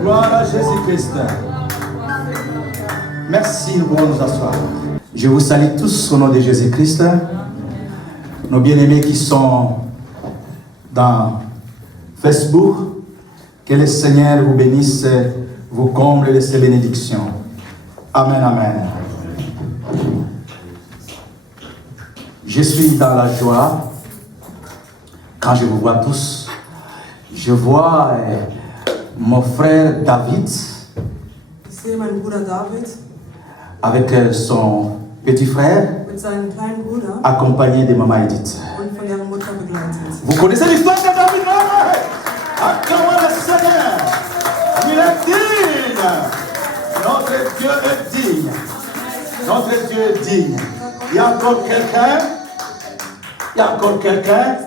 Gloire à Jésus-Christ. Merci, nous pouvons nous asseoir. Je vous salue tous au nom de Jésus-Christ. Nos bien-aimés qui sont dans Facebook, que le Seigneur vous bénisse, vous comble de ses bénédictions. Amen, amen. Je suis dans la joie quand je vous vois tous. Je vois mon frère David avec son petit frère accompagné de maman Edith. Vous connaissez l'histoire de David? Acclamons le Seigneur. Il est digne. Notre Dieu est digne. Notre Dieu est digne. Il y a encore quelqu'un? Il y a encore quelqu'un?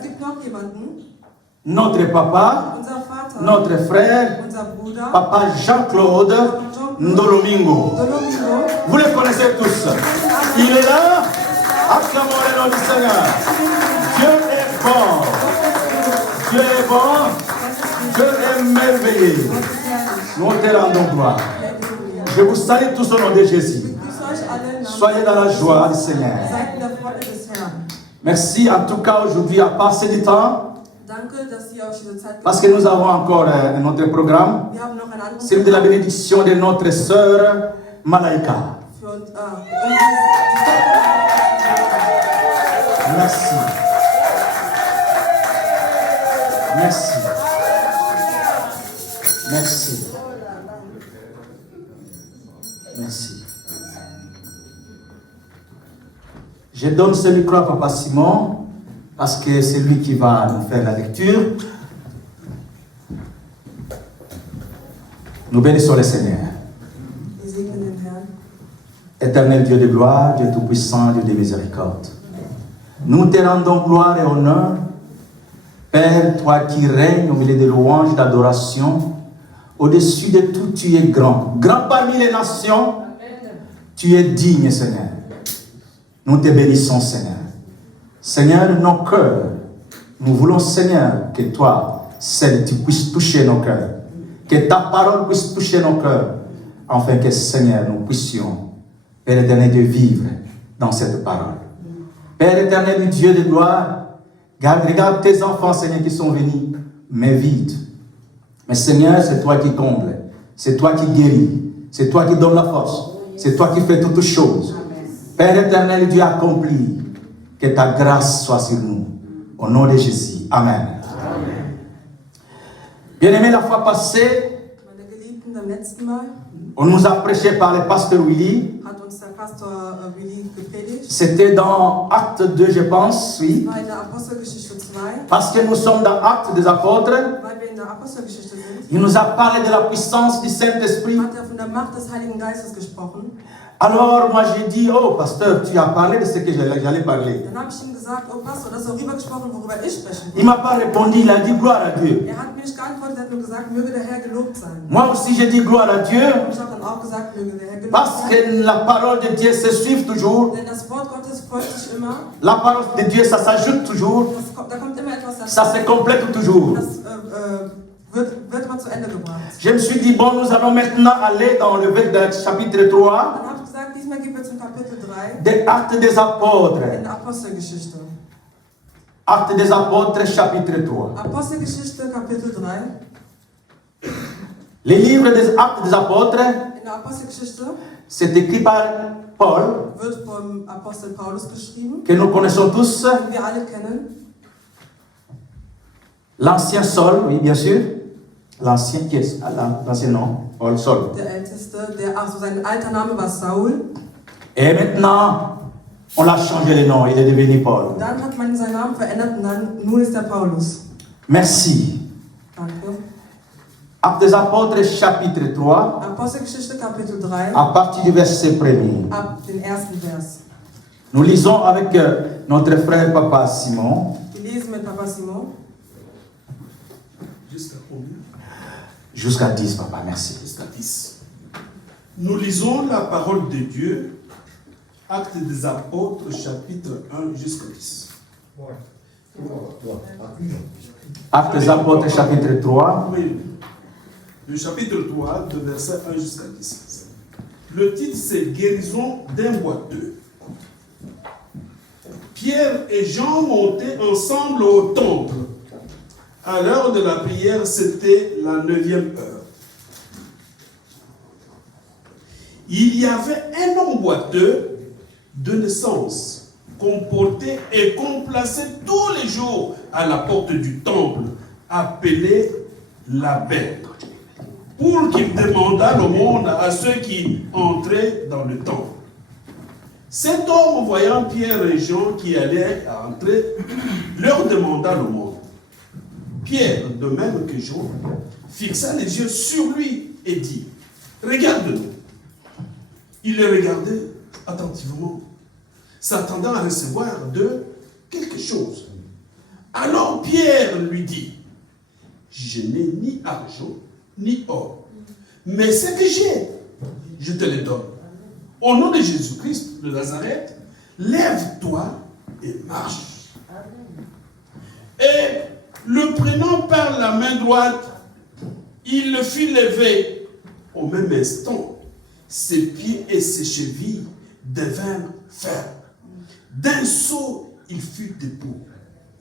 Notre papa, notre frère, papa Jean-Claude Ndolomingo. Vous les connaissez tous. Il est là. Acclamons le nom du Seigneur. Dieu est bon. Dieu est bon. Dieu est merveilleux. Nous te rendons gloire. Je vous salue tous au nom de Jésus. Soyez dans la joie du Seigneur. Merci en tout cas aujourd'hui à passer du temps. Parce que nous avons encore un autre programme. C'est de la bénédiction de notre sœur Malaika. Merci. Merci. Merci. Merci. Je donne ce micro à Papa Simon parce que c'est lui qui va nous faire la lecture. Nous bénissons le Seigneur. Éternel Dieu de gloire, Dieu tout-puissant, Dieu de miséricorde. Nous te rendons gloire et honneur. Père, toi qui règnes au milieu des louanges, d'adoration, au-dessus de tout, tu es grand. Grand parmi les nations, tu es digne, Seigneur. Nous te bénissons, Seigneur. Seigneur, nos cœurs, nous voulons, Seigneur, que toi, seul, tu puisses toucher nos cœurs. Que ta parole puisse toucher nos cœurs. Afin que, Seigneur, nous puissions, Père éternel, de vivre dans cette parole. Père éternel, Dieu de gloire, regarde tes enfants, Seigneur, qui sont venus, mais vides. Mais Seigneur, c'est toi qui combles. C'est toi qui guéris. C'est toi qui donnes la force. C'est toi qui fais toutes choses. Père éternel, Dieu accompli. Que ta grâce soit sur nous. Au nom de Jésus. Amen. Bien-aimé, la fois passée, on nous a prêché par le pasteur Willy. C'était dans Acte 2, je pense, oui. Parce que nous sommes dans Acte des Apôtres. Il nous a parlé de la puissance du Saint-Esprit. Alors moi j'ai dit, oh pasteur, tu as parlé de ce que j'allais parler. Il m'a pas répondu, il a dit gloire à Dieu. Moi aussi j'ai dit gloire à Dieu. Parce que la parole de Dieu se suit toujours. La parole de Dieu, ça s'ajoute toujours. Ça se complète toujours. Je me suis dit, bon, nous allons maintenant aller dans le chapitre 3 des Actes des Apôtres. Actes des Apôtres, chapitre 3. Les livres des Actes des Apôtres, c'est écrit par Paul, que nous connaissons tous. L'ancien Saul, oui, bien sûr. L'ancien, qui est l'ancien nom? Paul, Saul. Sein alter Name war Saul. Et maintenant, on l'a changé le nom, il est devenu Paul. Dann hat man seinen Namen verändert und nun ist er Paulus. Merci. Danke. Actes des Apôtres, chapitre 3, Apostelgeschichte Kapitel 3, à partir du verset 1er. ab den ersten Vers. Nous lisons avec notre frère Papa Simon Wir lesen mit Papa Simon Jusqu'à combien? jusqu'à 10, Papa, merci. Jusqu'à 10. Nous lisons la parole de Dieu, Actes des Apôtres, chapitre 1 jusqu'à 10. Actes des Apôtres, chapitre 3, Oui. Le chapitre 3, de verset 1 jusqu'à 10. Le titre, c'est Guérison d'un boiteux. Pierre et Jean montaient ensemble au temple. À l'heure de la prière, c'était la 9e heure. Il y avait un homme boiteux de naissance qu'on portait et qu'on plaçait tous les jours à la porte du temple, appelé l'abbé, pour qu'il demandât l'aumône à ceux qui entraient dans le temple. Cet homme, voyant Pierre et Jean qui allaient entrer, leur demanda l'aumône. Pierre, de même que Jean, fixa les yeux sur lui et dit, « Regarde-nous. » Il les regardait attentivement, s'attendant à recevoir d'eux quelque chose. Alors Pierre lui dit, « Je n'ai ni argent, ni or, mais ce que j'ai, je te le donne. Au nom de Jésus-Christ de Nazareth, lève-toi et marche. » Et le prenant par la main droite, il le fit lever. Au même instant, ses pieds et ses chevilles devinrent fermes. D'un saut, il fut debout.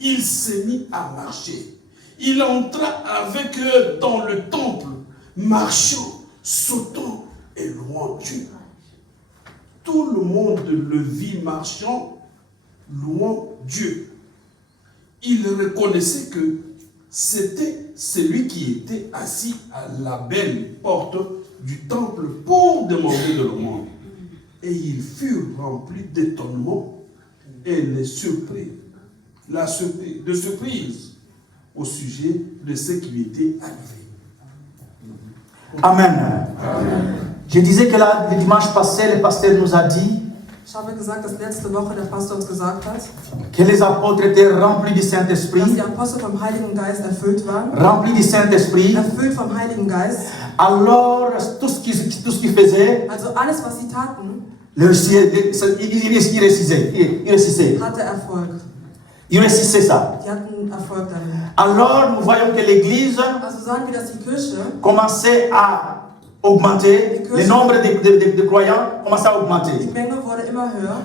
Il se mit à marcher. Il entra avec eux dans le temple, marchant, sautant et louant Dieu. Tout le monde le vit marchant, louant Dieu. Il reconnaissait que c'était celui qui était assis à la belle porte du temple pour demander de l'aumône. Et ils furent remplis d'étonnement et de surprise au sujet de ce qui lui était arrivé. Amen. Je disais que là, le dimanche passé, le pasteur nous a dit Ich habe gesagt, dass letzte Woche der Pastor uns gesagt hat, que les apôtres étaient remplis du dass Saint-Esprit, die Apostel vom Heiligen Geist erfüllt waren. remplis du Saint-Esprit. Erfüllt vom Heiligen Geist. Alors, tout ce qu'ils faisaient, Also alles, was sie taten, il réussissait. hatte Erfolg. Il réussissait ça. Die hatten Erfolg darin. Alors, nous voyons que l'Église Also sahen wir, dass die Kirche, commençait à augmenter, le nombre de croyants commençait à die augmenter. Menge wurde immer höher,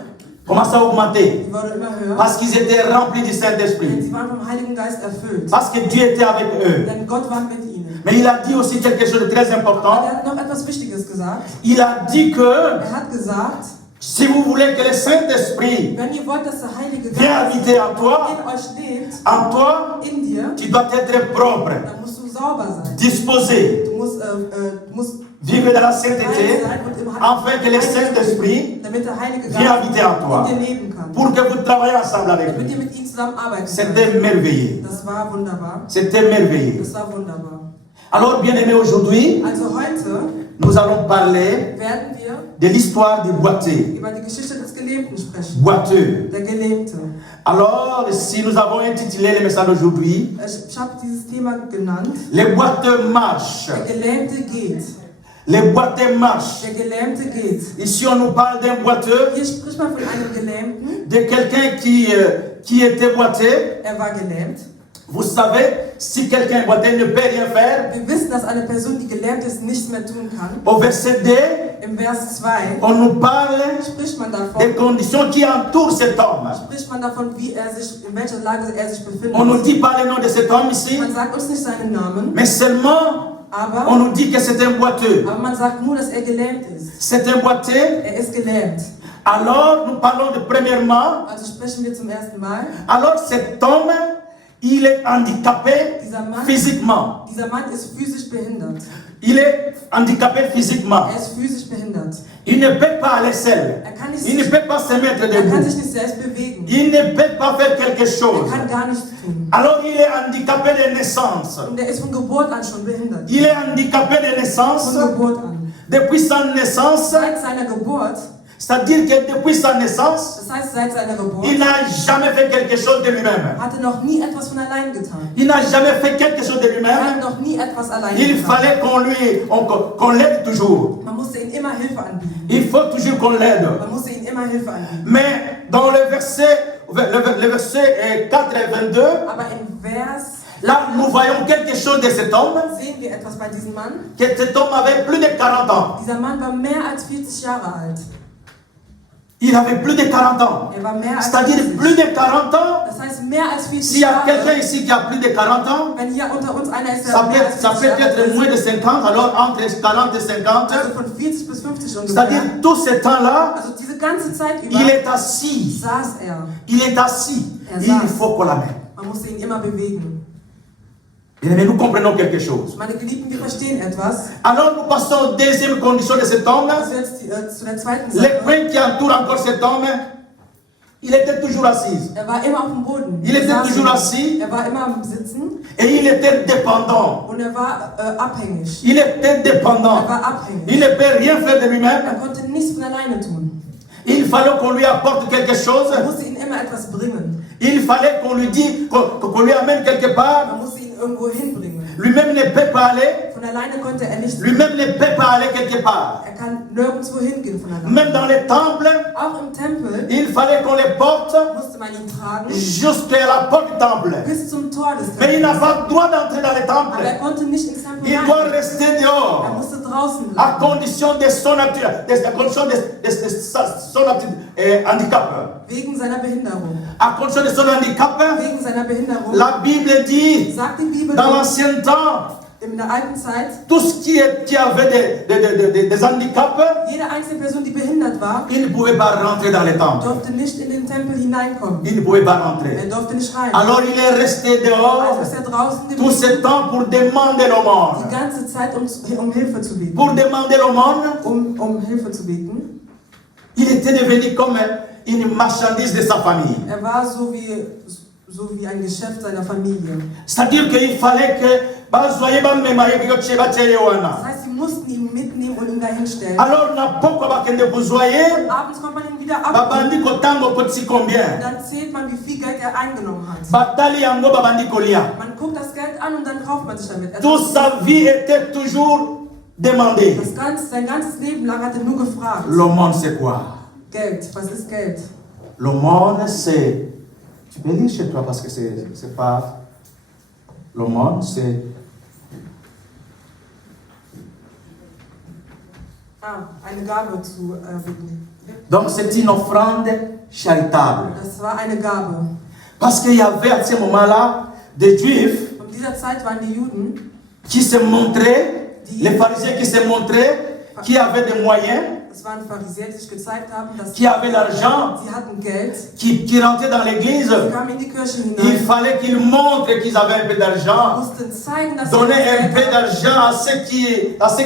Commençait à augmenter. die wurde immer höher. Parce qu'ils étaient remplis du Denn Saint-Esprit. sie waren vom Heiligen Geist erfüllt. Parce que Dieu était avec eux. Denn Gott war mit ihnen. Mais il a dit aussi quelque chose de très Aber important. er hat noch etwas Wichtiges gesagt. Il a dit que Er hat gesagt, si vous voulez que le Saint-Esprit wenn ihr wollt, dass der Heilige vienne Geist habiter en toi, in euch lebt, en toi, in dir, tu dois être propre, dann musst du sauber sein. disposé, Du musst vivre dans la rein sainteté, sein und im afin que le Saint-Esprit damit der Heilige vienne habiter en Geist toi, in dir leben kann. pour que vous travaillez ensemble avec Damit ihr lui. mit ihm zusammenarbeiten C'était könnt. merveilleux. Das war wunderbar. C'était merveilleux. Das war wunderbar. Alors, bien aimé, aujourd'hui, Also heute nous allons parler werden wir de l'histoire du boiteux. über die Geschichte des Gelähmten sprechen. Boiteux. Der Gelähmte. Alors, si nous avons intitulé le message d'aujourd'hui, Ich habe dieses Thema genannt. les boiteux marchent. Der Gelähmte geht. Les boiteux marchent. Der Gelähmte geht. Ici, on nous parle d'un boiteux, Hier spricht man von einem Gelähmten. de quelqu'un qui était boiteux. Er war gelähmt. Vous savez, si quelqu'un est boiteux, il ne peut rien faire. Wir wissen, dass eine Person, die gelähmt ist, nichts mehr tun kann. Au verset 2, Im Vers 2 on nous parle spricht man des davon, conditions qui entourent cet homme. spricht man davon, wie er sich, in welcher Lage er sich befindet. On ne nous dit pas le nom de cet homme ici, Man sagt uns nicht seinen Namen, mais seulement aber, on nous dit que c'est un boiteux. aber man sagt nur, dass er gelähmt ist. C'est un boiteux. Er ist gelähmt. Alors, nous parlons de premièrement, Also sprechen wir zum ersten Mal. alors cet homme, il est handicapé physiquement. Dieser Mann ist physisch behindert. Il est handicapé physiquement. Er ist physisch behindert. Il ne peut pas aller seul. Er kann, nicht Il ne sich, peut pas se mettre er kann debout. sich nicht selbst bewegen. bewegen. Il ne peut pas faire quelque Er chose. kann gar nichts tun. Alors il est handicapé de naissance. Und er ist von Geburt an schon behindert. Il est handicapé de naissance. Von Geburt an. Depuis sa naissance, Seit seiner Geburt, c'est-à-dire que depuis sa naissance, das heißt seit seiner Geburt, il n'a jamais fait quelque chose de lui-même. hat er noch nie etwas von allein getan. Il n'a jamais fait quelque chose de Er lui-même. hat noch nie etwas allein Il getan. fallait qu'on l'aide toujours. Man musste ihm immer Hilfe anbieten. Il faut toujours qu'on l'aide. Man musste ihm immer Hilfe anbieten. Mais dans le verset 4 et 22, Aber in Vers là nous voyons quelque chose de cet homme, sehen wir etwas bei diesem Mann. que cet homme avait plus de 40 ans. Dieser Mann war mehr als 40 Jahre alt. Il avait plus de 40 ans. Er war mehr als C'est-à-dire 40. plus de 40 ans. Das heißt mehr als 40 S'il y a quelqu'un Jahre. ici qui a plus de 40 ans, Wenn hier unter uns einer ist, der ça mehr als peut 40 Jahre alt être moins ist, de 50, alors entre 40 et 50. also von 40 bis 50 C'est-à-dire ungefähr, tout ce temps-là, also diese ganze Zeit über il est assis. saß er. Il est assis. Il faut qu'on l'amène. Man musste ihn immer bewegen. Mais nous comprenons quelque chose. Meine Geliebten, wir verstehen etwas. Alors nous passons aux deuxième condition de cet homme. Also jetzt zu der zweiten Le Sache. point qui entoure encore cet homme, il était toujours assis. Er war immer auf dem Boden. Il était Er saß toujours immer. assis Er war immer am Sitzen et il était dépendant. und er war abhängig. Il était Er dépendant. war abhängig. Il ne peut rien faire de Er lui-même. konnte nichts von alleine tun. Il fallait qu'on lui apporte quelque chose. Man musste ihm immer etwas bringen. Il fallait qu'on lui dise, qu'on lui amène quelque part. Man musste ihn irgendwo hinbringen. Lui-même ne peut pas aller. Von alleine konnte er nichts tun. Lui-même ne peut pas aller quelque part. Er kann nirgendwo hingehen von alleine. Même dans les temples, Auch im Tempel il fallait qu'on les porte musste man ihn tragen jusqu'à la porte du temple. bis zum Tor des Mais il n'a Tempels. pas le droit d'entrer dans les Aber er temples. konnte nicht ins Tempel Il doit rein. rester Er dehors. musste draußen À bleiben. condition de son handicap. Wegen seiner Behinderung. À condition de son handicap, Wegen seiner Behinderung. la Bible dit, Sagt die Bibel, dans l'ancien temps, in der alten Zeit, tout ce qui avait des handicaps, jede einzelne Person, die behindert war, il ne pouvait pas rentrer dans les temples. durfte nicht in den Tempel hineinkommen. Il ne pouvait pas Er rentrer. durfte nicht rein. Alors il est resté dehors Also ist er draußen tout ce geblieben, temps pour demander die l'aumône. ganze Zeit, um Hilfe zu beten. Pour demander l'aumône, Um Hilfe zu beten. il était devenu comme une marchandise de sa famille. Er war so wie ein Geschäft seiner Familie. C'est-à-dire qu'il fallait que Das heißt, sie mussten ihn mitnehmen und ihn dahin stellen. alors na poko bakende kuzoye Abends kommt man ihn wieder ab. babandi kotango kotisi Und combien dann zählt man, wie viel Geld er eingenommen hat. batali yango babandi kolia. Man guckt das Geld an und dann kauft man sich damit Toute etwas. sa vie était toujours demandée. Sein ganzes Leben lang hat er nur gefragt. L'aumône c'est quoi? Geld, was ist Geld? L'aumône c'est, tu peux lire chez toi parce que c'est pas, l'aumône c'est, Eine Gabe zu bitten. donc c'est une offrande charitable. Das war eine Gabe. Parce qu'il y avait à ce moment-là des juifs Und in dieser Zeit waren die Juden, qui se montraient, les pharisiens qui se montraient, qui avaient des moyens, das waren Pharisäer, die sich gezeigt haben, dass qui avaient l'argent, sie hatten Geld. qui rentraient dans l'église. Sie kamen in die Kirche Il hinein, fallait qu'ils montrent qu'ils avaient un peu d'argent, mussten zeigen, dass sie donner un Geld peu hatten, d'argent à ceux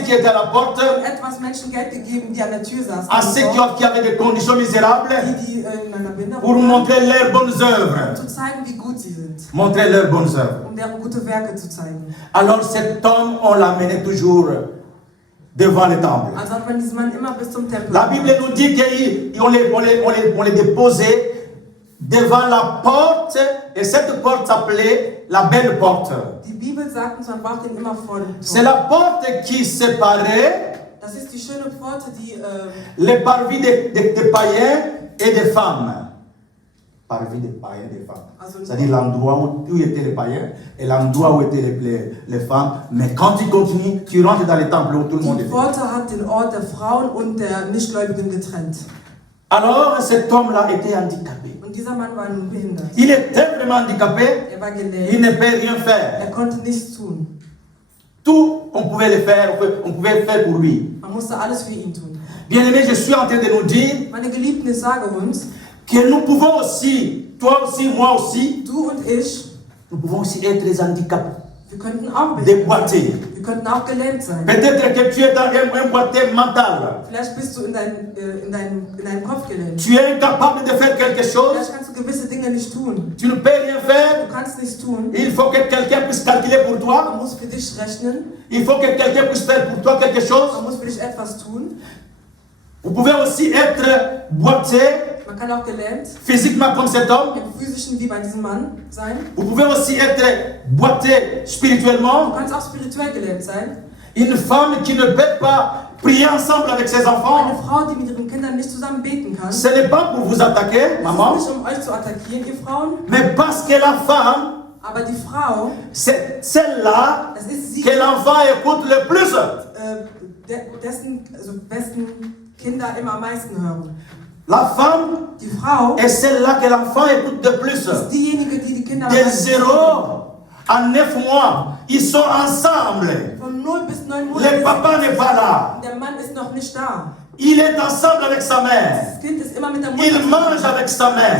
qui étaient à la porte, und etwas Menschen Geld gegeben, die an der Tür saßen, à ceux qui avaient des conditions misérables, die in einer Behinderung pour waren, montrer leurs bonnes œuvres. zu zeigen, wie gut sie sind, Montrer leurs bonnes œuvres. um deren gute Werke zu zeigen. Alors cet homme, on l'amenait toujours devant le temple. Also hat man diesen Mann immer bis zum Tempel La Bible nous dit qu'on les déposait devant la porte, et cette porte s'appelait la belle porte. Die Bibel sagt uns, man braucht ihn immer vor dem C'est Tor. la porte qui séparait Das ist die schöne Pforte, die les parvis des païens et des femmes. Parvis des païens et des femmes. C'est-à-dire l'endroit où étaient les païens et l'endroit où étaient les femmes. Mais quand tu continues, tu rentres dans les temples où tout le monde Die est. Pforte hat den Ort der Frauen und der Nichtgläubigen getrennt. Alors cet homme-là était handicapé. Und dieser Mann war nun behindert. Il était vraiment handicapé. Er war Il gelähmt. ne peut rien faire. Er konnte nichts tun. Tout, on pouvait le faire, on pouvait faire pour lui. Man musste alles für ihn tun. Bien-aimé, je suis en train de nous dire Meine Geliebten, ich sage uns, que nous pouvons aussi, toi aussi, moi aussi, du und ich, nous pouvons aussi être les handicapés, wir könnten auch behindert sein. déboîtés. Wir könnten auch gelähmt sein. Peut-être que tu es dans un boîtier mental. Vielleicht bist du in deinem Kopf gelähmt. Tu es incapable de faire quelque chose. Vielleicht kannst du gewisse Dinge nicht tun. Tu ne peux rien faire. Du kannst nichts tun. Il faut que quelqu'un puisse calculer pour toi. Man muss für dich rechnen. Il faut que quelqu'un puisse faire pour toi quelque chose. Man muss für dich etwas tun. Vous pouvez aussi être boiteux Man kann auch gelähmt physiquement comme cet homme. im physischen wie bei diesem Mann sein. Vous pouvez aussi être boiteux Du spirituellement. kannst auch spirituell gelähmt sein. Une femme qui ne peut pas prier ensemble avec ses Eine enfants. Frau, die mit ihren Kindern nicht zusammen beten kann. Ce n'est pas pour vous attaquer, Es maman, ist nicht, um euch zu attackieren, ihr Frauen, mais parce que la femme, aber die Frau, c'est celle-là das ist sie, que l'enfant écoute le plus. wessen Kinder immer am meisten hören. La femme Die Frau est celle-là que l'enfant écoute de plus. ist diejenige, die die Kinder am De meisten 0 hören. à 9 mois, ils sont ensemble. Von 0 bis 9 Le Monate. papa n'est pas là. Der Mann ist noch nicht da. Il est ensemble avec sa mère. Das Kind ist immer mit der Mutter. Il mange avec sa mère.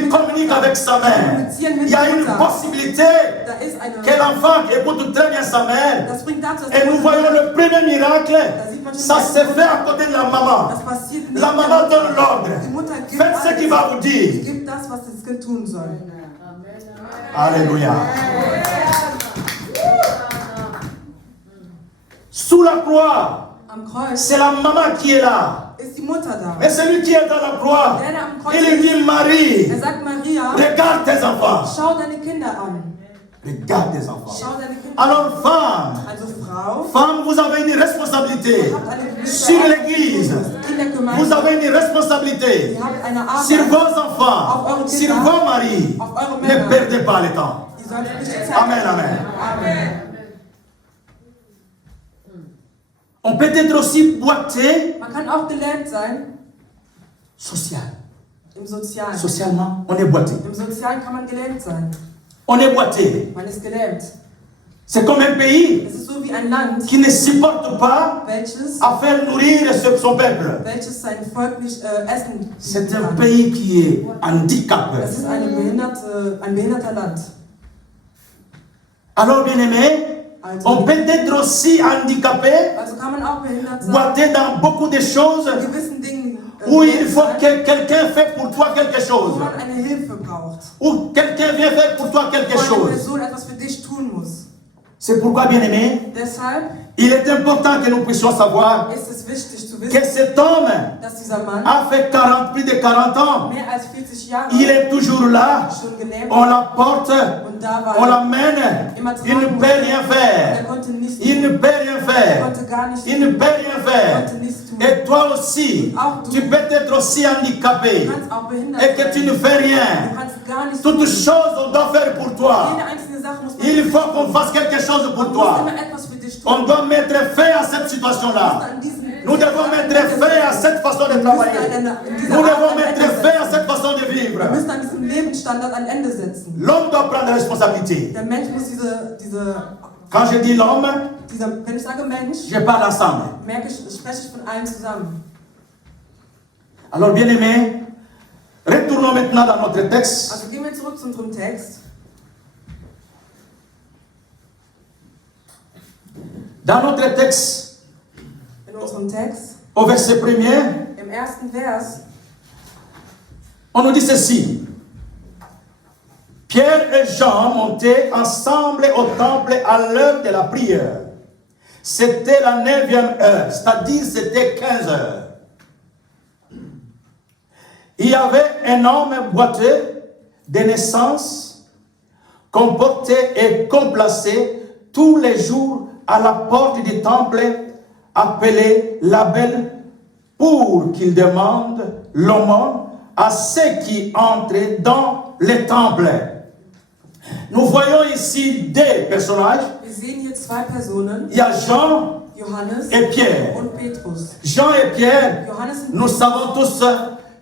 Il communique avec sa mère. Il y a une possibilité Da ist eine. que l'enfant écoute très bien sa mère. Das bringt dazu, dass Et nous voyons le premier miracle. Da sieht man schon Ça se fait à côté de la maman. das passiert nicht. La maman donne l'ordre. Die Mutter gibt Faites ce qu'il va vous Sie dire. gibt das, was das Kind tun soll. Alléluia. Sous la croix, Am Kreuz c'est la maman qui est là. ist die Mutter da. Mais celui qui est dans la croix, Der am Kreuz il dit Marie, Er sagt Maria, regarde tes enfants. schau deine Kinder an. Regarde tes enfants. Schau deine Kinder an. Alors femme, Also Frau, femme, vous avez une responsabilité ihr habt eine gewisse sur l'église. in der Vous Gemeinde. avez une responsabilité Ihr habt eine sur Arbeit. vos enfants, sur vos maris. Auf eure Ne Männer. perdez pas le temps. Ihr sollt nicht die Zeit. Amen, amen. Amen. On peut être aussi boité Man kann auch gelähmt sein social. im Sozialen. Socialement, on est boité. Im Sozialen kann man gelähmt sein. On est boité. Man ist gelähmt. C'est comme un pays Es ist so wie ein Land, qui ne supporte pas welches à faire nourrir son peuple. sein Volk nicht essen C'est un kann. pays qui est handicapé. Es ist ein behinderter Land. Alors, bien aimé, Also, on peut être aussi handicapé, also kann man auch behindert sein. boité dans beaucoup de choses In gewissen Dingen où il faut sein, que quelqu'un fait pour toi quelque wo chose. man eine Hilfe braucht. Ou quelqu'un vient faire pour toi quelque Wo eine chose. Person etwas für dich tun muss. C'est pourquoi, bien aimé, Deshalb il est important que nous puissions savoir ist es wichtig zu que wissen, cet homme dass dieser Mann a fait plus de 40 ans. mehr als 40 Jahre Il est toujours là. schon gelähmt On l'apporte, und da war. on l'amène. Il ne peut rien Er faire. konnte nichts Il ne tun. peut rien Er faire. konnte gar nichts Il ne tun. peut rien Er faire. konnte nichts tun. Et toi aussi, tu peux être aussi handicapé Du kannst auch behindert et que sein. tu ne fais Du rien. kannst gar nichts tun. Toutes choses on doit faire pour toi. Jede einzelne Sache muss man Il faut qu'on fasse quelque chose pour man muss toi. immer etwas für dich tun. On doit mettre fin à cette situation-là. An diesen- Nous devons mettre fin à cette façon de travailler. Nous devons mettre fin à cette façon de vivre. Wir müssen an diesem Lebensstandard ein Ende setzen. L'homme doit prendre la responsabilité. Der Mensch muss Quand je dis l'homme, wenn ich sage Mensch, je parle ensemble. spreche ich von allen zusammen. Alors, bien aimé, retournons maintenant dans notre texte. Also gehen wir zurück zu unserem Text. Dans notre texte, In unserem Text, au verset 1er, im ersten Vers, on nous dit ceci. Pierre et Jean montaient ensemble au temple à l'heure de la prière. C'était la 9e heure, c'est-à-dire c'était 15 heures. Il y avait un homme boiteux de naissance qu'on portait et qu'on plaçait tous les jours à la porte du temple appelé Label pour qu'il demande l'aumône à ceux qui entrent dans le temple. Nous voyons ici deux personnages. wir sehen hier zwei Personen, Il y a Jean Johannes et Pierre. und Petrus. Jean et Pierre, Johannes und nous savons tous,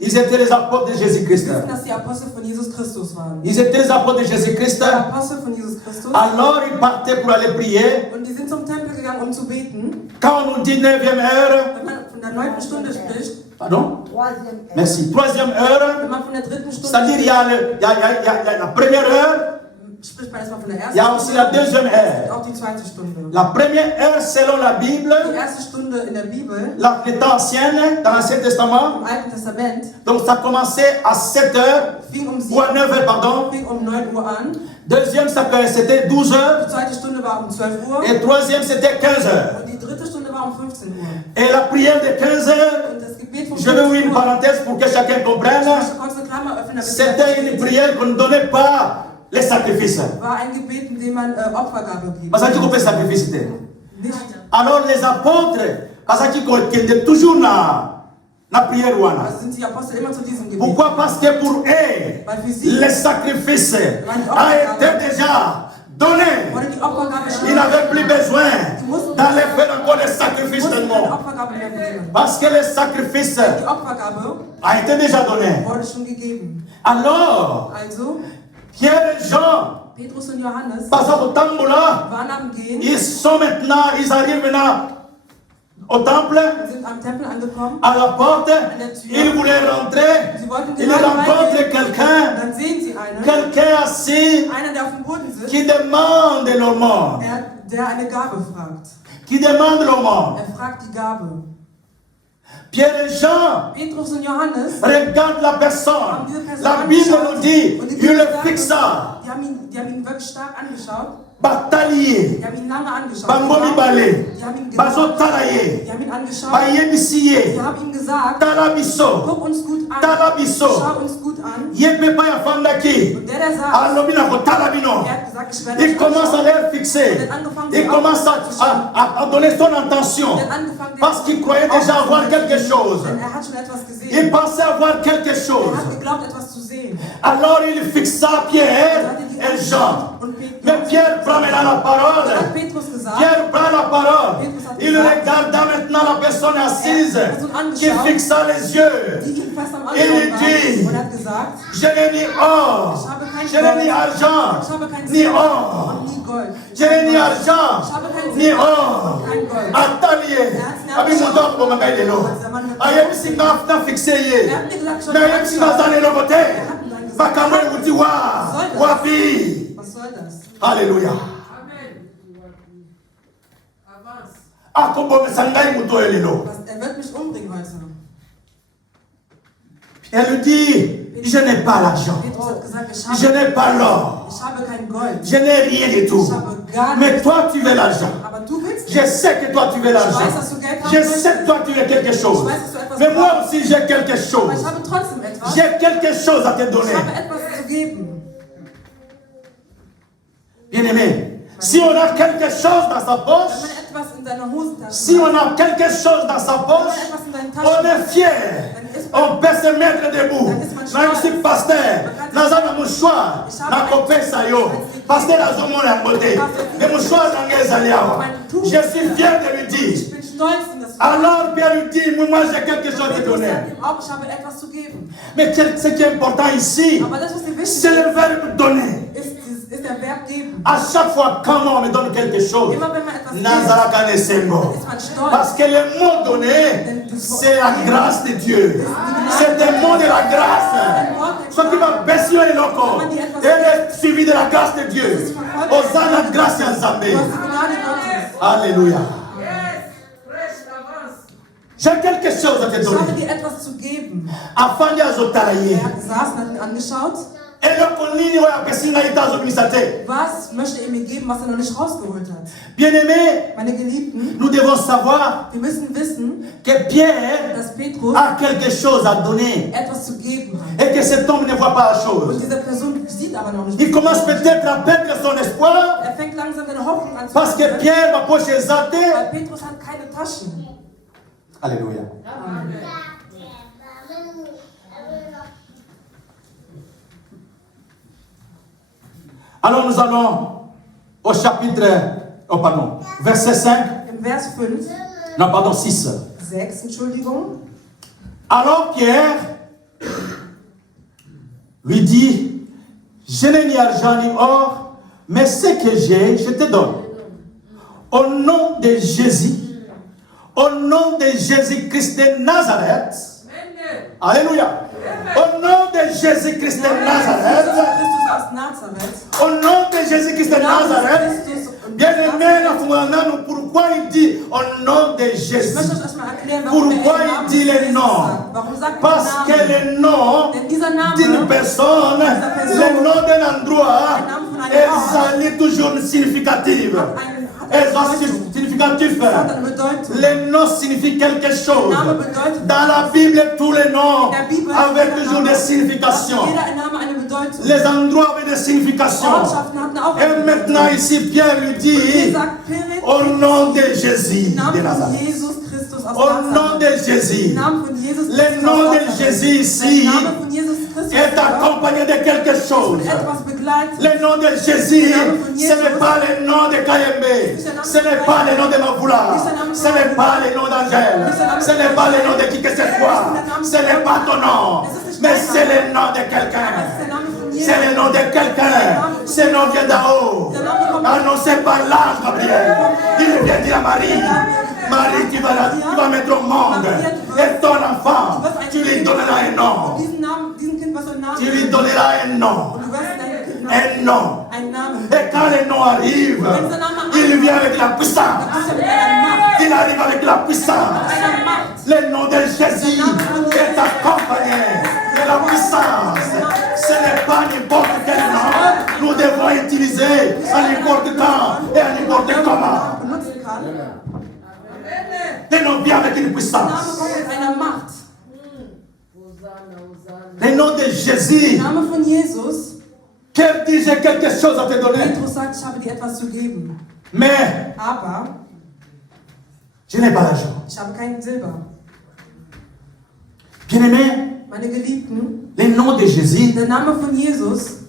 ils étaient les apôtres de Jésus-Christ. Wir wissen, dass die Apostel von Jesus Christus waren. Ils étaient les apôtres de Jésus-Christ. Die Apostel von Jesus Christus. Alors ils partaient pour aller prier. Und die sind zum Tempel gegangen, um zu beten. Quand on nous dit 9e heure, Wenn man von der 9. Stunde spricht, pardon? Troisième. Merci. 3e heure, wenn man von der 3. Stunde c'est-à-dire il y a la première heure, spricht man erstmal von der Il y ersten a aussi la deuxième und heure. auch die zweite Stunde. La première heure selon la Bible, Die erste Stunde in der Bibel, les temps anciens, dans l'Ancien Testament. im Alten Testament, Donc ça commençait à 7 heures, fing um ou à 9 heures, pardon. 9 Uhr an. Deuxième, c'était 12 heures. Die zweite Stunde war um 12 Uhr. Et troisième, c'était 15 heures. Und die dritte Stunde war um 15 Uhr. Et la prière de 15 heures, Und das Gebet von je vais 15 ouvrir une Uhr, parenthèse pour que chacun comprenne. ich möchte kurz eine Klammer öffnen, damit C'était une prière qu'on ne donnait pas les sacrifices. war ein Gebet, in dem man Opfergabe gibt. Parce que tu peux sacrifice. Nicht. Alors les apôtres, parce qu'ils étaient toujours dans la prière. Also sind die Apostel immer zu diesem Gebet. Pourquoi? Parce que pour eux, Weil für sie les sacrifices a été déjà donné. wurde die Opfergabe schon. Ils n'avaient plus besoin d'aller faire encore des sacrifices mussten keine seulement. Opfergabe mehr bringen. Parce que les sacrifices Die Opfergabe a été déjà donné. wurde schon gegeben. Alors, Also, Pierre et Jean, Petrus und Johannes passant au temple là, waren am Gehen, ils arrivent maintenant au temple, sind am Tempel angekommen. à la porte, ils voulaient rentrer, Sie wollten ils gerade rencontrent reingehen. quelqu'un, Dann sehen sie einen, quelqu'un assis einer, der auf dem Boden sitzt, qui demande l'aumône, der eine Gabe fragt. qui demande l'aumône. Er fragt die Gabe. Pierre et Jean Petrus und Johannes regardent la haben personne. diese Person La Bible angeschaut nous dit, und die il Bibel le sagt, fixa, die haben ihn wirklich stark angeschaut. bataillé, Die haben ihn lange angeschaut. bangomi balé, Die haben ihn bazo gesagt, talaye, die haben ihn angeschaut. bayebisiye, Die haben ihm gesagt, talabiso, guck uns gut an. talabiso, Schau uns gut an. yepepa ya fandaki, Und der sagt, alobi na kotalabino. er hat gesagt, ich werde Il euch commence à anschauen. les fixer. Er hat angefangen, Il sie commence aufzuschauen. à donner son intention. Er hat angefangen, Parce qu'il croyait déjà avoir quelque chose. Denn er hat schon etwas gesehen. Il pensait avoir quelque Er chose. hat geglaubt, etwas zu sehen. Alors il fixa Pierre et Jean. Und Petrus. Mais Pierre prend maintenant la Dann parole. hat Petrus gesagt, Pierre prend la parole. Il regarda maintenant la personne assise qui fixa les yeux. die ihn fest am Il Anschauen dit, war, und hat gesagt, je n'ai ni or, ich habe kein je n'ai ni Gold, argent, ich habe kein ni Silber or. und nie Gold. Je n'ai ni argent, Ich habe kein ni Silber or. und kein Gold. Atalié. Abi muto ko makai lelo. Aye bisinga afta fixé ye. Er hat mir gesagt, schon Na ye bisinga zane lo bote. er hat ihm dann gesagt, Bakamwe uti wa. Wapi. was soll das? Alléluia. Akobo sangai muto lelo. Er wird mich umbringen heute. Elle lui dit, je n'ai pas l'argent. Petrus hat gesagt, Je n'ai pas l'or. ich habe kein Gold. Je n'ai rien du tout. Ich habe gar Mais nichts. toi tu veux l'argent. Aber du willst Je sais que toi tu veux l'argent. Ich weiß, dass du Geld haben Je möchtest. sais que toi tu veux quelque chose. Ich weiß, dass du etwas Mais moi brauchst. aussi j'ai quelque Aber chose. ich habe trotzdem etwas. J'ai quelque chose à te Ich donner. habe etwas zu geben. Bien-aimé, si on a quelque chose dans sa Wenn poche, man etwas in deiner Hosentasche si on a quelque chose dans sa wenn man poche, etwas in deinen on Taschen est fier. On peut se mettre debout. Même si pasteur, dans un mouchoir, na kopé sayo, pasteur a zomo na beauté. Le mouchoir n'engage à je suis fier de lui dire. Ich bin stolz in das Alors Pierre lui dit, moi j'ai quelque chose à te Petrus donner. sagt ihm auch, ich habe etwas zu geben. Mais ce qui est important ici, Aber das, was dir wichtig c'est le verbe donner. ist der Verb geben. À chaque fois, quand on me donne quelque chose, Immer wenn man etwas gibt, Nazaraka ne sembo. ist man stolz. Parce que le mot donné, c'est la grâce de Dieu. C'est un mot de la grâce. Ce qui va baisser le loco, elle est suivi de la grâce de Dieu. Hosanna grâce en Du Zambé. hast die Gnade Gottes. Alléluia. J'ai quelque chose à te Ich habe donner. dir etwas zu geben. Afin d'azotalaye. Er saß und hat ihn angeschaut. Et le konini wa pesinga itazobinisate. Was möchte er mir geben, was er noch nicht rausgeholt hat? Bien-aimés, Meine Geliebten, nous devons savoir wir müssen wissen, que Pierre dass Petrus a quelque chose à donner etwas zu geben hat. et que cet homme ne voit pas la chose. Und diese Person sieht aber noch nicht. Il commence peut-être à perdre son espoir Er fängt langsam seine Hoffnung an zu parce que verlieren, Pierre va pocher zate. weil Petrus hat keine Taschen. Alléluia. Alors nous allons au chapitre, verset 5, Im Vers 5, non pardon 6. 6, Entschuldigung. Alors Pierre lui dit, je n'ai ni argent ni or, mais ce que j'ai, je te donne. Au nom de Jésus, au nom de Jésus-Christ de Nazareth, Alléluia. Au nom de Jésus-Christ de Nazareth. Christus aus Nazareth. Au nom de Jésus-Christ de Nazareth. Bien-aimé, pourquoi il dit au nom de Ich Jésus? möchte euch erstmal erklären, warum Pourquoi er den il Namen dit les Jesus noms? sagt. Warum sagt er Parce den que Namen? le nom Denn dieser Name, d'une personne, le nom d'un endroit, elles sont toujours significatives. Elles sont significatives. hat eine Bedeutung. Les noms signifient quelque chose. Der Name bedeutet Dans la Bible, tous les noms in der Bibel avaient jeder toujours Name- des significations. Jeder Name eine Bedeutung. Les endroits avaient des significations. Ortschaften hatten auch Et eine maintenant Bedeutung. ici, Pierre lui Hier dit, sagt Petrus, au nom de Jésus im Namen de von Nazareth. Jesus Christus aus Au nom de Nazareth. Jésus. Im Namen von Jesus Le Christus nom aus de Nazareth. Jésus Der ici Name von Jesus Christus est accompagné de quelque chose. mit etwas begleitet. Le nom de Jésus, ce n'est pas le nom de Kayembe, ce n'est pas le nom de Mavula, ce n'est pas le nom d'Angèle, ce n'est pas le nom de qui que ce soit, ce n'est pas ton nom, mais c'est le nom de quelqu'un. Das ist der Name von Jesus. C'est le nom de quelqu'un. Ce nom vient d'en haut. Annoncé par l'ange Gabriel. Il vient dire à Marie, Marie, tu vas mettre au monde. Et ton enfant, tu lui donneras un nom. Und diesen Kind was ein Name. Tu lui donneras un nom. Und du wirst deinem Kind einen Un nom. Namen. Et quand le nom arrive, il vient avec la puissance. Das ist ja mit einer Macht. Il arrive avec la puissance. Mit einer Macht. Le nom de Jésus est accompagné de la puissance. Ce n'est pas n'importe quel nom. Nous devons utiliser à n'importe quand et à n'importe comment. Benutzen kann. Le nom vient avec une Der Name puissance. kommt mit einer Macht. Le nom de Der Jésus. Name von Jesus. Qu'elle dit j'ai quelque chose à te donner. Petrus sagt, ich habe dir etwas zu geben. Mais Aber je n'ai pas l'argent. ich habe kein Silber. Bien-aimé, Meine Geliebten, le nom de Jésus, der Name von Jesus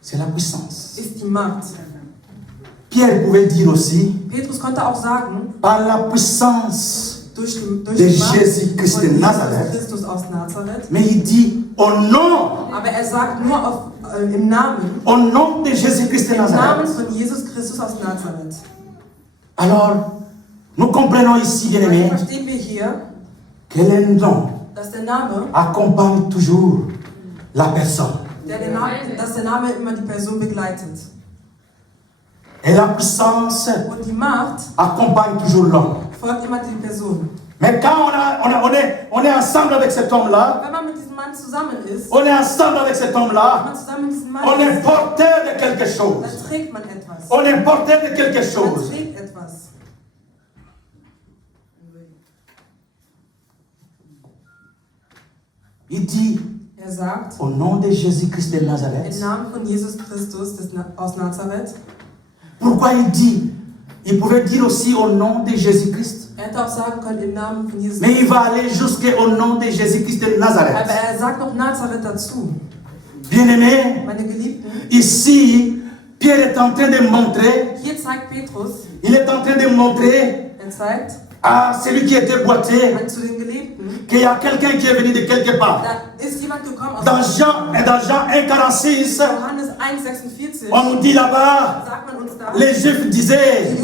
c'est la puissance. ist die Macht. Pierre pouvait dire aussi, Petrus konnte auch sagen, par la puissance, durch de die Macht Jésus-Christ von de Jesus Nazareth. Christus aus Nazareth. mais il dit au nom, Aber er sagt nur im Namen, au nom de Jésus-Christ de im Namen Nazareth. von Jesus Christus aus Nazareth. Alors, nous comprenons ici, bien-aimés, Verstehen wir hier, que le nom dass der Name, accompagne toujours la personne. dass der Name immer die Person begleitet. Et la puissance Und die Macht accompagne toujours l'homme. folgt immer die Person. Mais quand on est ensemble avec cet homme-là, Wenn man mit diesem Mann zusammen ist, on est ensemble avec cet wenn homme-là, man zusammen mit diesem Mann on est ist, porteur de quelque chose. dann trägt man etwas. On est porteur de quelque Man chose. trägt etwas. Il dit, Er sagt, au nom de Jésus-Christ de im Nazareth. Namen von Jesus Christus aus Nazareth. Pourquoi il dit? Il pouvait dire aussi au nom de Jésus-Christ. Er hätte auch sagen können, im Namen von Jesus Mais il Christus. va aller jusqu'au nom de Jésus-Christ de Nazareth. Aber er sagt noch Nazareth dazu. Bien-aimé, Meine Geliebten, ici, Pierre est en train de montrer, hier zeigt Petrus, il est en train de montrer er zeigt à celui qui était boiteux zu den Geliebten, qu'il y a quelqu'un qui est venu de quelque part. da ist jemand gekommen aus Dans Jean 1,46, Johannes 1,46, on nous dit là-bas, sagt man uns da, les Juifs disaient, il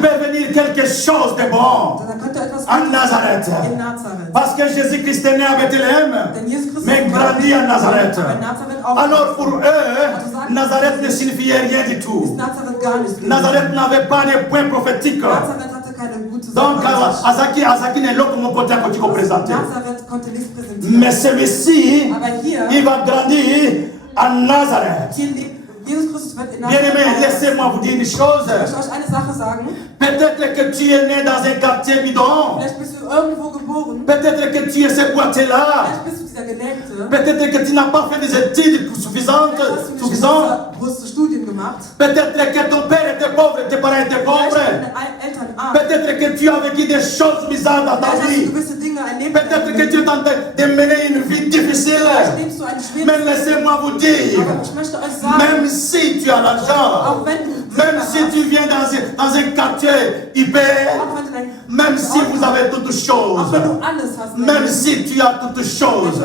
peut venir quelque chose de bon da könnte etwas en Gutes Nazareth. in Nazareth. Parce que Jésus-Christ est né à Bethléem, Denn Jesus Christus mais war grandit à Nazareth. aber Nazareth auch Alors pour eux, Nazareth ne signifiait rien du ist tout. Nazareth gar nicht gewesen. Nazareth n'avait pas de point prophétique. Nazareth hatte keine gute Donc, Sache. Azaki n'est là comme côté à côté présenté. Nazareth konnte nichts präsentieren. Mais celui-ci, Aber hier, il va grandir à Nazareth. hier lebt Jesus Christus wird in Bien-aimé, Nazareth. laissez-moi vous dire une chose. Ich möchte euch eine Sache sagen. Peut-être que tu es né dans un quartier bidon. Vielleicht bist du irgendwo geboren. Peut-être que tu es ce boîtier-là. Vielleicht bist du dieser Gelähmte. Peut-être que tu n'as pas fait des études suffisantes. Vielleicht hast du nicht große Studien gemacht. Peut-être que ton père était pauvre, tes parents étaient Vielleicht pauvres. sind deine Eltern arm. Peut-être que tu as vécu des choses bizarres dans ta Vielleicht hast du vie. gewisse Dinge erlebt. Peut-être que tu es en train de mener une vie difficile. Vielleicht lebst du eine schwere Mais laissez-moi vous dire, Aber ich möchte euch sagen, même si tu as l'argent, auch wenn du même si tu viens dans un quartier hyper, auch wenn du dein, même si vous avez toutes auch choses, wenn du alles hast, même si tu as toutes choses,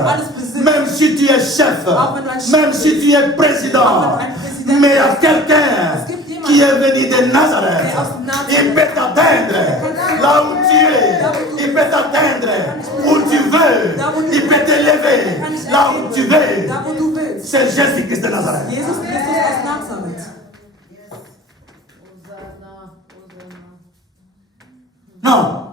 même si tu es chef, même si tu es président, mais il y a quelqu'un qui est venu de Nazareth, il peut t'atteindre là où tu es. Il peut t'atteindre où tu veux. Il peut t'élever là où tu veux. Da, wo du willst. C'est Jésus-Christ de Nazareth. Jesus Christus aus Nazareth. Non.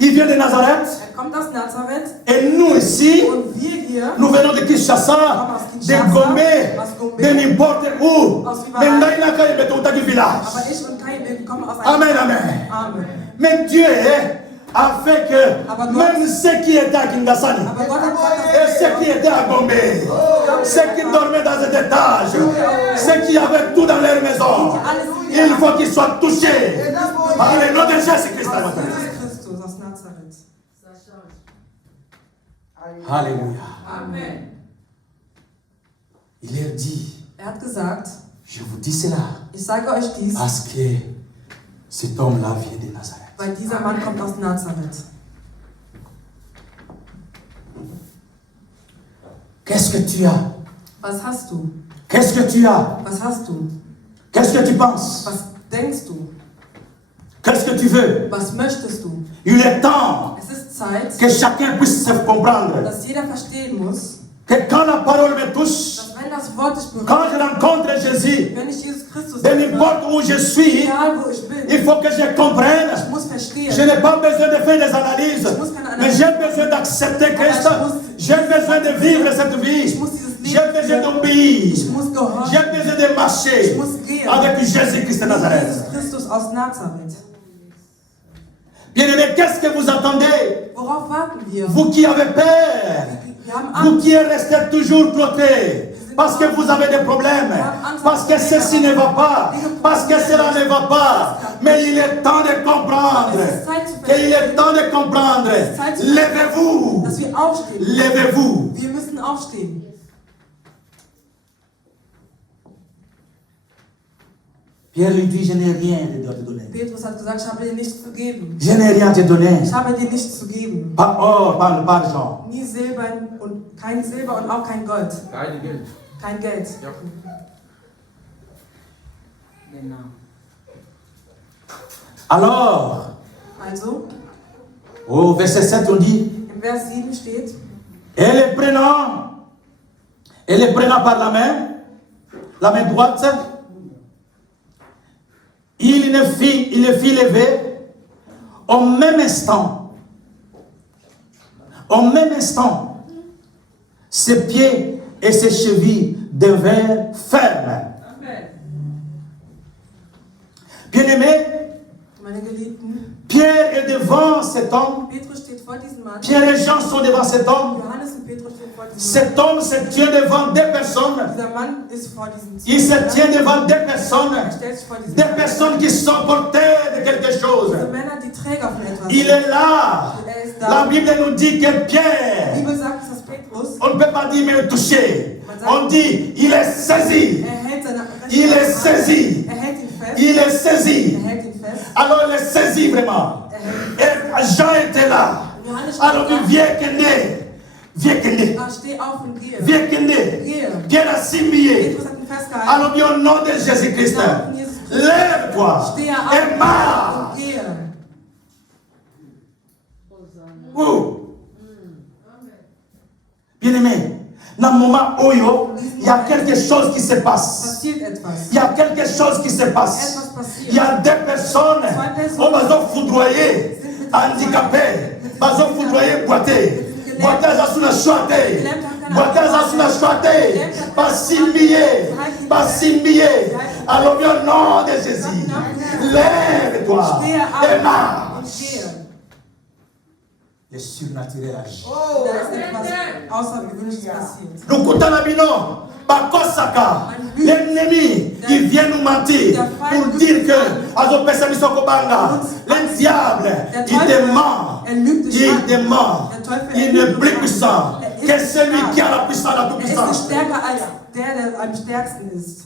Il vient de Nazareth. Kommt aus Nazareth. Et nous ici, Und wir hier, nous venons de Kinshasa, de Gombe, de n'importe où. Mais nous avons de tout village. aber ich und Kai, wir kommen aus einem Amen, amen. Amen. Mais Dieu a fait que même ceux qui étaient à Kingasani, Aber Gott hat gesagt, et ceux qui étaient à Gombe, ceux qui dormaient dans cet étage, ceux qui avaient tout dans leur maison, il faut qu'ils soient touchés par le nom de Jésus-Christ. Jesus Christus aus Nazareth. Alléluia. Amen. Il leur dit, hat gesagt, je vous dis cela, ich sage euch dies, parce que cet homme-là vient de Nazareth. weil dieser Mann kommt aus Nazareth. Qu'est-ce que tu as? Was hast du? Qu'est-ce que tu as? Was hast du? Qu'est-ce que tu penses? Was denkst du? Qu'est-ce que tu veux? Was möchtest du? Il est temps Es ist Zeit, que chacun puisse se comprendre. dass jeder verstehen muss, Que quand la parole me touche, dass wenn das Wort dich berührt, quand je rencontre Jésus, wenn ich Jesus Christus de sehe, n'importe où je suis, egal wo ich bin, il faut que je comprenne. ich muss verstehen. Je n'ai pas besoin de faire des analyses, mais j'ai besoin d'accepter Christ. J'ai besoin de vivre cette vie. J'ai besoin d'obéir. Ich muss gehorchen. J'ai besoin de marcher Ich muss gehen. avec Jésus-Christ de Nazareth. Jesus Christus aus Nazareth. Bien-aimés, qu'est-ce que vous attendez? Worauf warten wir? Vous qui avez peur, Wir haben vous Angst. qui restez toujours bloqués, parce que vous avez des problèmes, parce que ceci ne va pas, parce que cela ne va pas. Mais il est temps de comprendre, qu'il est temps de comprendre. Levez-vous, Dass wir aufstehen. levez-vous. Wir müssen aufstehen. Pierre lui dit, je n'ai rien de te donner. Petrus hat gesagt, ich habe dir nichts zu geben. Je n'ai rien à te donner. Ich habe dir nichts zu geben. Pas or, pas argent. Nie Silber und kein Silber und auch kein Gold. Kein Geld. Kein Geld. Ja. Genau. Alors, Also, au verset 7, on dit, im Vers 7 steht, et le prenant par la main droite, il le fit lever au même instant, ses pieds et ses chevilles devinrent fermes. Bien-aimés, meine Geliebten, Pierre est devant cet homme, Petrus steht vor diesem Mann, Pierre et Jean sont devant cet homme. Johannes und Petrus stehen vor diesem Mann. Cet homme se tient devant deux personnes. Dieser Mann ist vor diesem Il se tient devant deux personnes. Er stellt sich vor diesem Des personnes qui sont portées de quelque chose. Diese Männer, die Träger von etwas Il sind. est là. Er ist La da. Bible nous dit que Die Pierre, Bibel sagt, dass Petrus, on ne peut pas dire mais touché. On dit il est saisi. er hält seine Il est rechte Hand. saisi. Er hält ihn fest. Il est saisi. Er hält ihn fest. Alors il est saisi vraiment. Er hält ihn Et Jean était là. Johannes steht Alors il da. vient que né. Viens que né. Ah, steh auf und gehe. Viens que né. Gehe. Pierre a signé. Petrus hat ihn festgehalten. Alors bien au nom de Jésus-Christ, lève-toi Stehe et auf marche. und gehe. Où? Bien-aimé, dans le moment où il y a quelque chose qui se passe. Passiert etwas. Il y a quelque chose qui se passe. Etwas passiert. Il y a deux personnes qui vont foudroyer, handicapées, vont foudroyer, boiter. Boiter à la choité. Boiter à la choité. Pas simbier. Alors, au nom de Jésus, lève-toi Stehe et auf und marche. gehe. Le surnaturel agit. Da ist etwas Außergewöhnliches passiert. Nous comptons la bino. Bakosaka, l'ennemi, il vient nous mentir pour dire que le diable, il dément, il est plus puissant que celui qui a la puissance, la toute Er ist puissance. stärker als der am stärksten ist.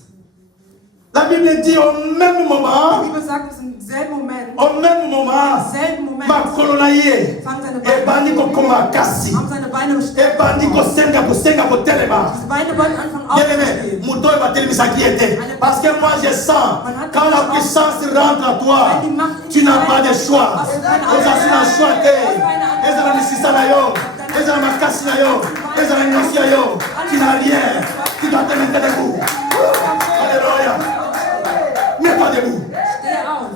La Bible dit au même moment, Die Bibel sagt, dass im selben Moment, au même moment, im selben Moment, makolo na ye fangen seine ebandi Beine, kokoma kasi haben seine Beine gestreckt. ebandi kosenga kotelema. Diese Beine wollten anfangen Bien-aimé, aufzustehen. moto ebatelemisa qui était. Parce que moi je sens, quand la puissance rentre à toi, tu n'as pas de choix. Ozasi na choix te. Ezala misisa na yo, ezala makasi na yo, ezala nyonsi ya yo. Tu n'as rien. Tu dois te mettre debout. Alléluia. Mets-toi debout. Steh auf.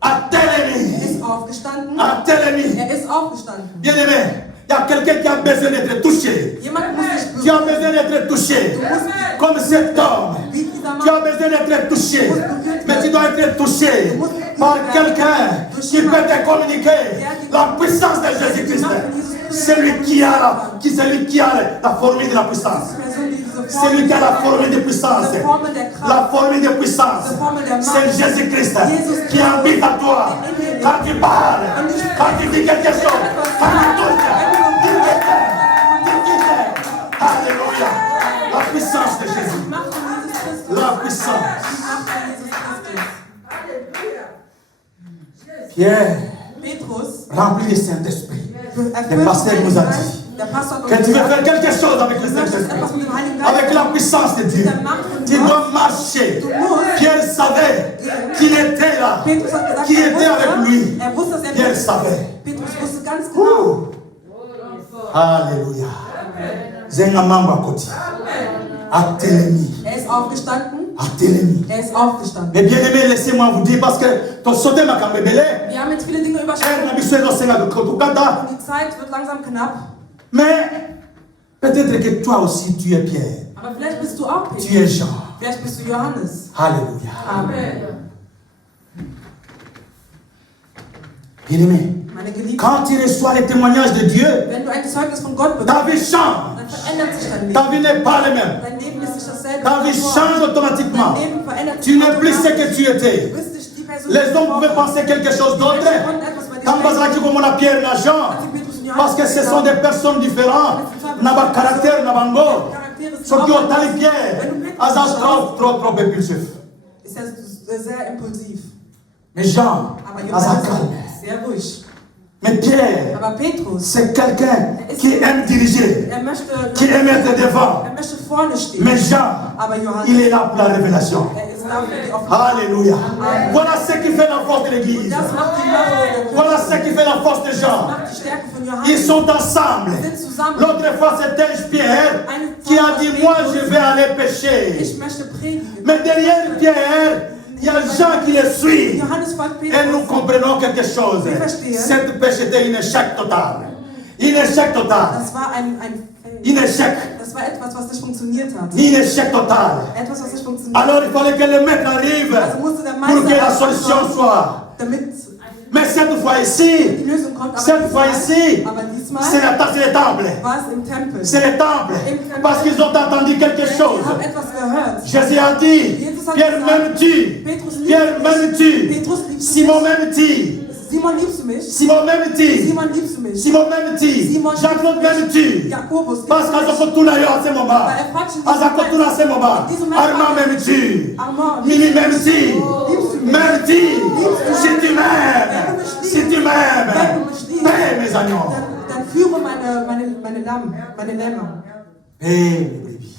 Atelemi. Er ist aufgestanden. Atelemi. Er ist aufgestanden. Bien-aimé, il y a quelqu'un qui a besoin d'être touché. Jemand muss sich Tu as berühren. besoin d'être touché. Comme cet homme. Wie dieser Tu as Mann. besoin d'être touché. Mais tu dois être touché par quelqu'un qui peut te communiquer la puissance de Jésus-Christ. Celui qui a la formule de la puissance. Celui qui a la formule de puissance. La formule de puissance. C'est Jésus-Christ qui habite à toi. Quand tu parles, quand tu dis quelque chose, quand tu touches, alléluia. La puissance de Jésus. La puissance. Pierre, Petrus, rempli du Saint-Esprit. Le pasteur nous a dit der Pastor hat que uns tu veux gesagt, faire quelque chose avec le du möchtest etwas Saint-Esprit. mit dem Heiligen Geist Avec la puissance de Dieu. Tu dois marcher. Pierre savait qu'il était là. Petrus hat gesagt, Qui était avec lui. er wusste, dass er Pierre savait. Petrus wusste ganz genau. Alléluia. Zenga mambo akoti. Atelemi. Er ist aufgestanden. Atelemi. Er ist aufgestanden. Mais bien aimé, laissez-moi vous dire parce que ton sauté m'a quand même belé. Wir haben jetzt viele Dinge Elle überschritten n'a besoin de senga de kotukata. und die Zeit wird langsam knapp. Mais peut-être que toi aussi tu es Pierre. Aber vielleicht bist du auch Tu Petrus. es Jean. Vielleicht bist du Johannes. Alléluia. Amen. Bien aimé, Meine Geliebten, quand tu reçois les témoignages de Dieu, wenn du ein Zeugnis von Gott bekommst, ta vie change. dann verändert sich dein Ta Leben. vie n'est pas la même. Dein Leben ist nicht dasselbe. Ta vie change automatiquement. Dein Leben verändert Tu sich n'es plus ce que tu Du étais. bist nicht die Person, Les hommes pouvaient penser quelque chose d'autre. Quand Bazaki comme on a Pierre et Jean, parce que ce sont des personnes différentes. N'a pas caractère, n'a pas ngo. Ce qui ont tali Pierre, Azan trop impulsif. ist er sehr impulsiv. Mais Jean, Aber Azan Johannes calme. ist sehr ruhig. Mais Pierre, Aber Petrus, c'est quelqu'un qui aime diriger, er möchte être devant. Er möchte vorne stehen. Mais Jean, Aber Johannes, il est là pour la révélation. er ist da für die Offenbarung. Alléluia. Voilà ce qui fait la force de l'église. Das macht die Macht der Kirche. Voilà ce qui fait la force de Das Jean. macht die Stärke von Ils Johannes. sont ensemble. Wir sind zusammen. L'autre fois, c'était Pierre qui a dit, moi, je vais aller pêcher. Ich möchte predigen. Mais derrière Pierre, il y a Jean qui le suit. Johannes folgt Et Petrus. nous comprenons quelque chose. Cette pêche était un échec total. Un échec total. Das war ein Un échec. das war etwas, was nicht funktioniert hat. Un échec total. Etwas, was nicht funktioniert hat. Alors il fallait que le maître arrive Also musste der pour que la Meister solution soit. damit Mais cette fois die ici, Lösung kommt. cette fois ici, Aber c'est diesmal le temple. war es im Tempel. C'est le temple. Parce qu'ils ont entendu quelque Sie chose. haben etwas gehört. Jésus a dit, Pierre m'aimes-tu? Petrus Pierre liebt mich. m'aimes-tu? Petrus liebst du Simon mich. m'aimes-tu? Simon liebst du mich? Simon m'aimes-tu? Simon liebst du mich? Simon m'aimes-tu? Simon Jean-Claude m'aimes-tu? Jakobus liebst Parce du qu'à mich? ce moment à ce moment, Aber er fragt schon à ce moment, Armand m'aimes-tu? Armand, Mimi m'aimes-tu? liebst du mich? M'aimes-tu? Si tu m'aimes, si tu Wenn m'aimes, du mich liebst, paie mes agneaux. dann führe meine Lämmer. Paie mes brebis.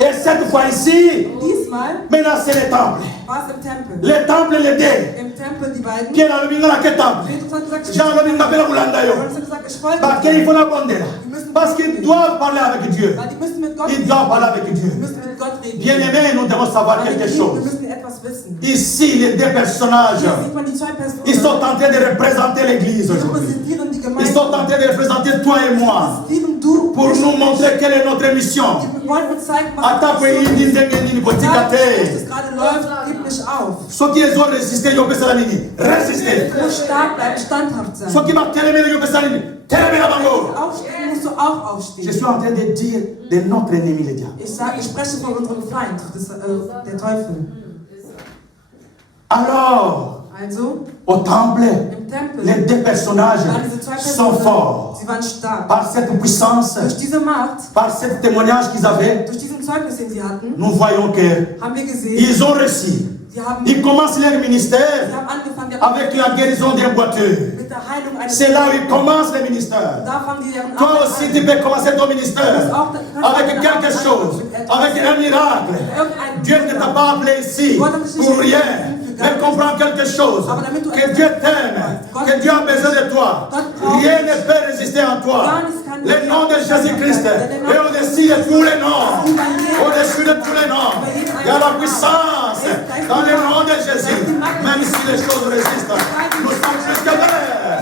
Et cette fois ici, Diesmal maintenant c'est le temple. war es im Tempel. Le temple, le dé. Im Tempel die beiden. Pierre a le à quel temple? Petrus hat gesagt, Jean a le à Bulanda yo. Johannes hat gesagt, ich folge Parce dir. qu'il faut la bonne là. Parce qu'ils doivent parler avec Dieu. Weil die müssen mit Gott Ils reden. doivent parler avec Die Dieu. müssen mit Gott reden. Bien aimé, nous devons savoir Meine quelque Geliebten, wir chose. müssen etwas wissen. Ici, les deux personnages, Hier sieht man die zwei Personen. ils sont en train de représenter l'église Die aujourd'hui. repräsentieren die Ils Gemeinde. sont en train de représenter toi et moi. Repräsentieren du. Pour nous montrer quelle est notre mission. Wir wollen uns zeigen, was Attaque unsere Mission ist. indien Egal, wie es gerade läuft, gib nicht auf. Ceux qui ont résisté, ils ont fait ça. Résister. Du musst stark bleiben, standhaft sein. Ceux qui m'ont télébé, ils ont fait ça. Télébé la bango. Aufstehen musst du auch Je aufstehen. suis en train de dire de notre ennemi, le diable. Ich spreche von unserem Feind, der Teufel. Alors, Also, Au temple, im Tempel les deux personnages waren diese zwei sont Personen, forts. sie waren stark. Par cette puissance, Durch diese Macht, par ce témoignage qu'ils avaient, durch diesen Zeugnis, den sie hatten, nous voyons qu'ils haben wir gesehen, ont réussi. sie haben Ils commencent leur ministère angefangen, avec la guérison d'un boiteux. mit der Heilung eines C'est là où ils commencent le ministère. Da fangen die ihren Toi Arbeit aussi, an. tu peux commencer ton ministère avec quelque chose, avec un miracle. Dieu ne t'a pas appelé ici pour rien, mais comprends quelque chose. Que Dieu t'aime, que Dieu a besoin de toi. Rien ne peut résister en toi. Le nom de Jésus-Christ est au-dessus de tous les noms. Au-dessus de tous les noms. Il y a la puissance dans le nom de Jésus. Même si les choses résistent, nous sommes plus que verts.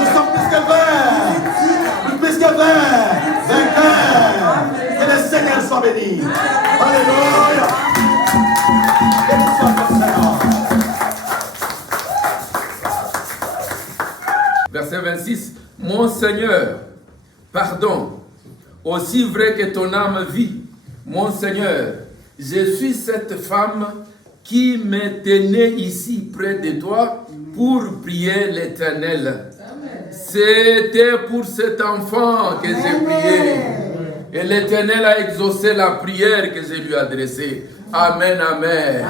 Nous sommes plus que verts. Plus que verts. Vainqueurs. Que le Seigneur soit béni. Alléluia. Béni soit le Seigneur. Verset 26. Mon Seigneur, pardon, aussi vrai que ton âme vit, mon Seigneur, je suis cette femme qui me tenait ici près de toi pour prier l'Éternel. C'était pour cet enfant que j'ai prié. Et l'Éternel a exaucé la prière que je lui ai adressée. Amen, amen.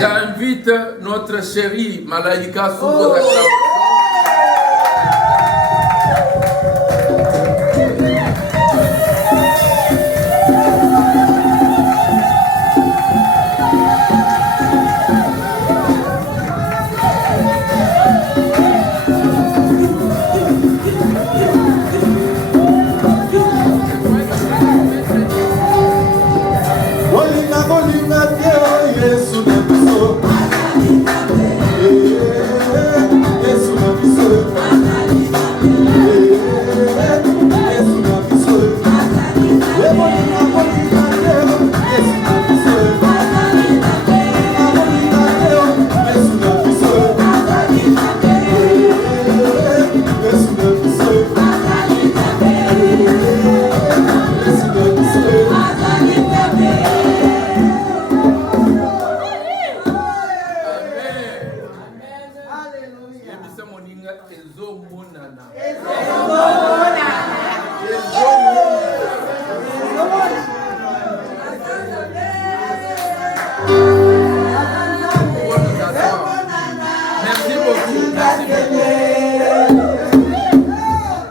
J'invite notre chérie Malaïka sous vos acclamations.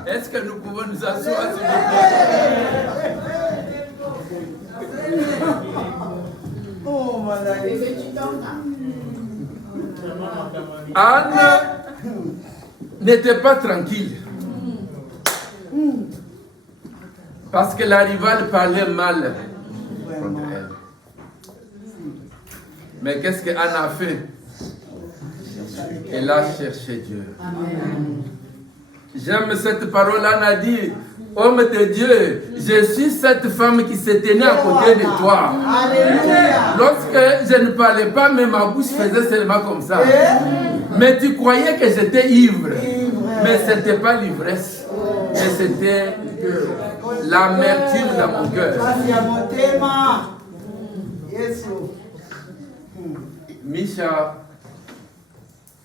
Est-ce que nous pouvons nous asseoir, s'il vous plaît? Anne n'était pas tranquille. Parce que la rivale parlait mal contre elle. Mais qu'est-ce qu'Anne a fait? Elle a cherché Dieu. J'aime cette parole. Anne a dit: homme de Dieu, je suis cette femme qui se tenait à côté de toi. Alléluia. Lorsque je ne parlais pas, mais ma bouche faisait seulement comme ça. Mais tu croyais que j'étais ivre. Mais ce n'était pas l'ivresse. Mais c'était l'amertume dans mon cœur. Misha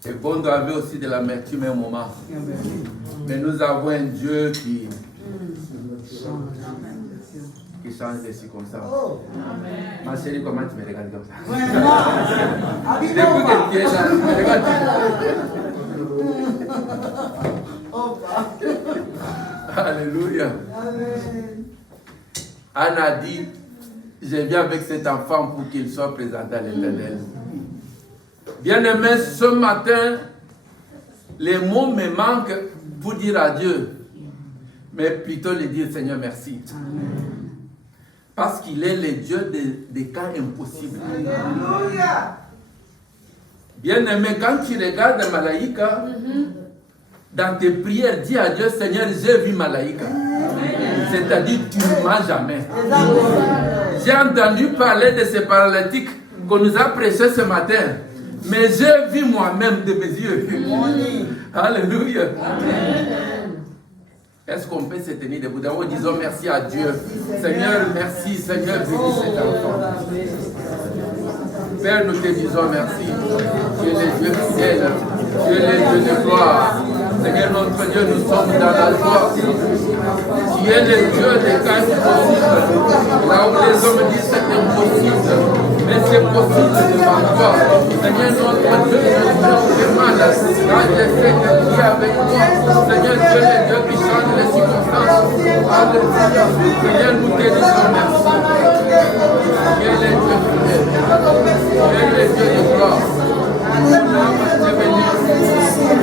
et Bondo avait aussi de l'amertume à un moment. Mais nous avons un Dieu qui change des circonstances. Ma chérie, comment tu me regardes comme ça? Depuis que tu es là, tu me regardes. Alléluia. Anne a dit: je viens avec cet enfant pour qu'il soit présenté à l'Éternel. Bien-aimé, ce matin, les mots me manquent pour dire adieu, mais plutôt le dire: Seigneur, merci. Parce qu'il est le Dieu des cas impossibles. Alléluia. Bien-aimé, quand tu regardes Malaïka, dans tes prières, dis à Dieu: Seigneur, j'ai vu Malaïka. C'est-à-dire, tu ne m'as jamais. J'ai entendu parler de ces paralytiques qu'on nous a prêchés ce matin. Mais j'ai vu moi-même de mes yeux. Alléluia. Est-ce qu'on peut se tenir debout? D'abord, disons merci à Dieu. Seigneur, merci. Seigneur, bénis cet enfant. Père, nous te disons merci. Tu es le Dieu fidèle. Tu es le Dieu de gloire. Seigneur notre Dieu, nous sommes dans la joie. Tu es le Dieu des cas impossibles. Là où les hommes disent c'est impossible, mais c'est possible devant toi. Seigneur notre Dieu, nous fait mal quand je sais que tu es avec moi. Seigneur, tu es le Dieu qui change les circonstances. Alléluia. Seigneur, nous te disons merci. Tu es le Dieu fidèle. Tu es le Dieu de gloire. Mon âme t'est bénie.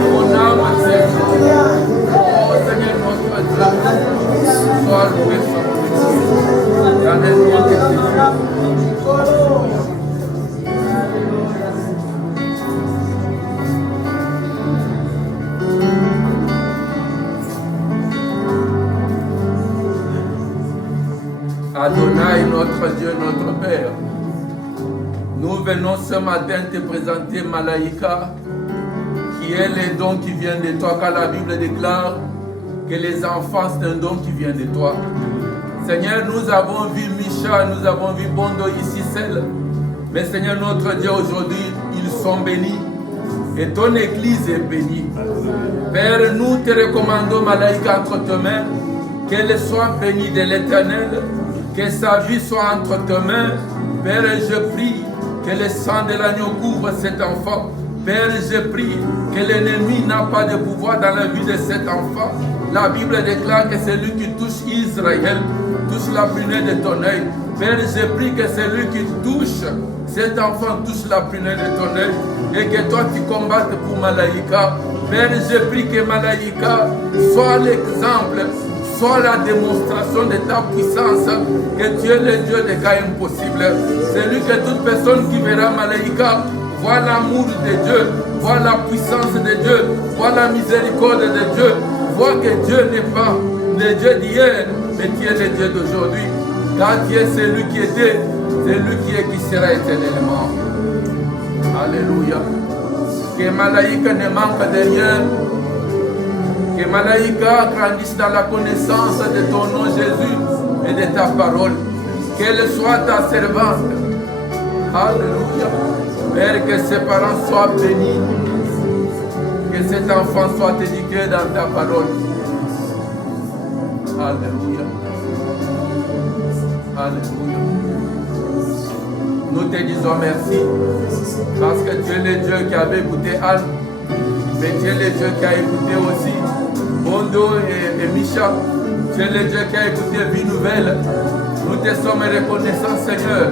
Mon âme t'est bénie. Oh Seigneur notre Dieu, sois loué, sois glorifié. Dans le nom de Jésus. Adonai, notre Dieu, notre Père, nous venons ce matin te présenter Malaïka, qui est le don qui vient de toi, car la Bible déclare que les enfants, c'est un don qui vient de toi. Seigneur, nous avons vu Micha, nous avons vu Bondo ici seul, mais Seigneur notre Dieu, aujourd'hui, ils sont bénis, et ton Église est bénie. Père, nous te recommandons Malaïka entre tes mains, qu'elle soit bénie de l'Éternel, que sa vie soit entre tes mains. Père, je prie que le sang de l'agneau couvre cet enfant. Père, je prie que l'ennemi n'a pas de pouvoir dans la vie de cet enfant. La Bible déclare que celui qui touche Israël touche la prunelle de ton œil. Père, je prie que celui qui touche cet enfant touche la prunelle de ton œil et que toi tu combattes pour Malaïka. Père, je prie que Malaïka soit l'exemple, soit la démonstration de ta puissance, que tu es le Dieu des cas impossibles. C'est lui que toute personne qui verra Malaïka voit l'amour de Dieu, voit la puissance de Dieu, voit la miséricorde de Dieu, voit que Dieu n'est pas le Dieu d'hier, mais tu es le Dieu d'aujourd'hui. Car tu es celui qui était, celui qui est, qui sera éternellement. Alléluia. Que Malaïka ne manque de rien. Que Malaïka grandisse dans la connaissance de ton nom Jésus et de ta parole. Qu'elle soit ta servante. Alléluia. Père, que ses parents soient bénis. Que cet enfant soit éduqué dans ta parole. Alléluia. Alléluia. Nous te disons merci. Parce que tu es le Dieu qui avait écouté Anne. Mais tu es le Dieu qui a écouté aussi Bondo et Micha. Tu es le Dieu qui a écouté Vie Nouvelle. Nous te sommes reconnaissants, Seigneur.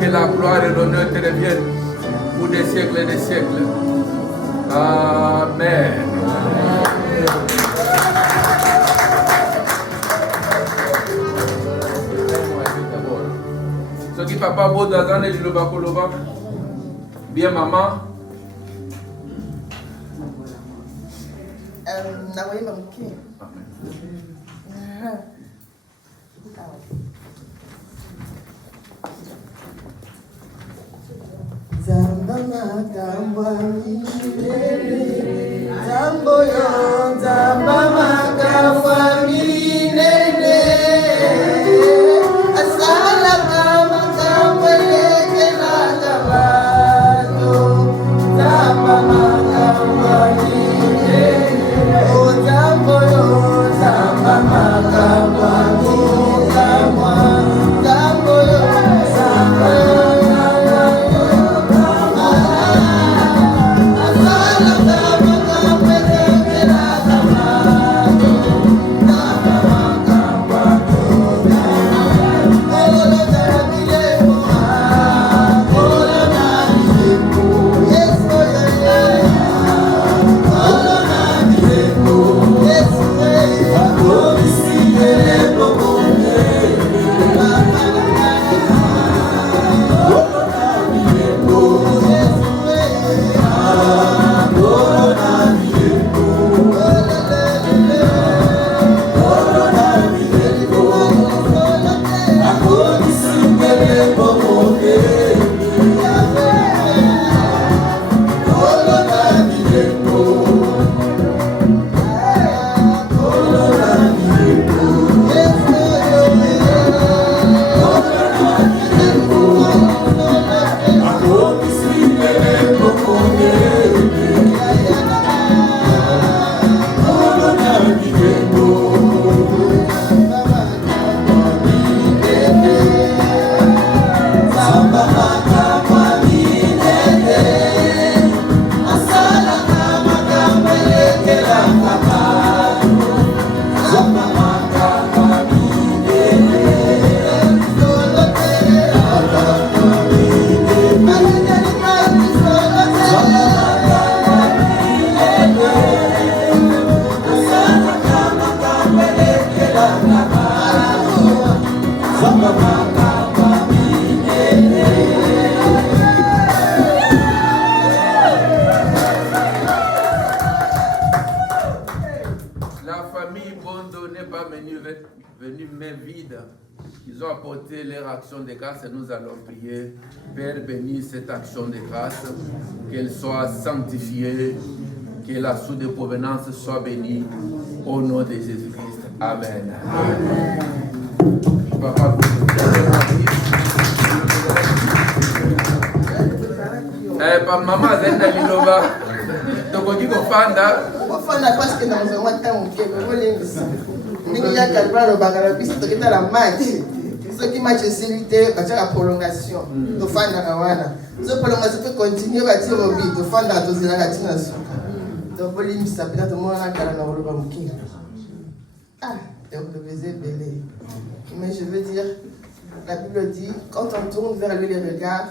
Que la gloire et l'honneur te reviennent pour des siècles et des siècles. Amen. Ce qui papa beau d'Azan et le Bakoloba. Bien maman. Thank you. n'est pas venu main vide. Ils ont apporté leur action de grâce et nous allons prier. Père, bénis cette action de grâce, qu'elle soit sanctifiée, que la source de provenance soit bénie au nom de Jésus-Christ. Amen. Amen. Papa, maman Zenda Liloba, tokoki kofanda. Kofanda parce que dans un mois temps que vous voulez mingi ya kalbra lo bagala biso tokita la match. Ce qui match silité ba la prolongation. To fanda na wana. Ce prolongation peut continuer ba tiro bi to fanda to zela la tina suka. To bolim sa pina to mona kala na lo ba muki. Ah, donc le baiser belé. Mais je veux dire, la Bible dit, quand on tourne vers lui les regards,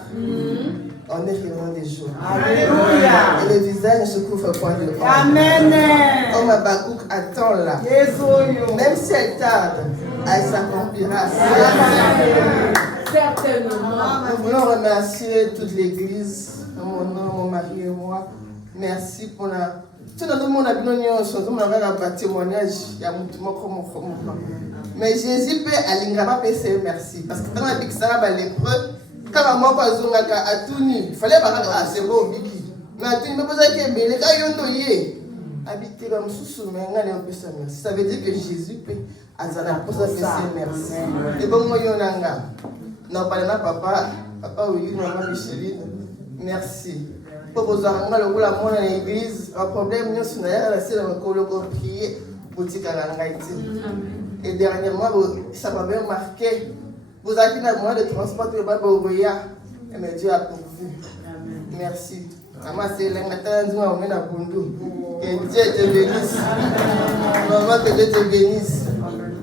on est réellement des jours. Alléluia. Et le visage ne se couvre point de honte. Amen. Comme Habakkuk attend là. Même si elle tarde, elle s'accomplira. Certainement. Nous voulons remercier toute l'église, mon nom, mon mari et moi. Merci pour la... Tout le monde a bien un témoignage. Mais Jésus peut aller merci. Parce que dans la Bible, ça va l'épreuve. Quand maman passe à tout nu, il fallait pas c'est bon, Biki. Mais à tout nu, mais quand il y a habiter comme sous mais on a un peu ça merci. Ça veut dire que Jésus peut azana pour ça merci. Et bon moi yonanga. Non pas là papa oui maman Micheline. Merci. Pour vous arranger le boulot à l'église, un problème nous sur la c'est le colloque prier boutique à la et dernièrement ça m'a bien marqué. Vous avez un moyen de transport de Baboya, et Dieu a pourvu. Merci. Maman, c'est l'ingatanzou, on est à Bundu. Que Dieu te bénisse. Maman, que Dieu te bénisse.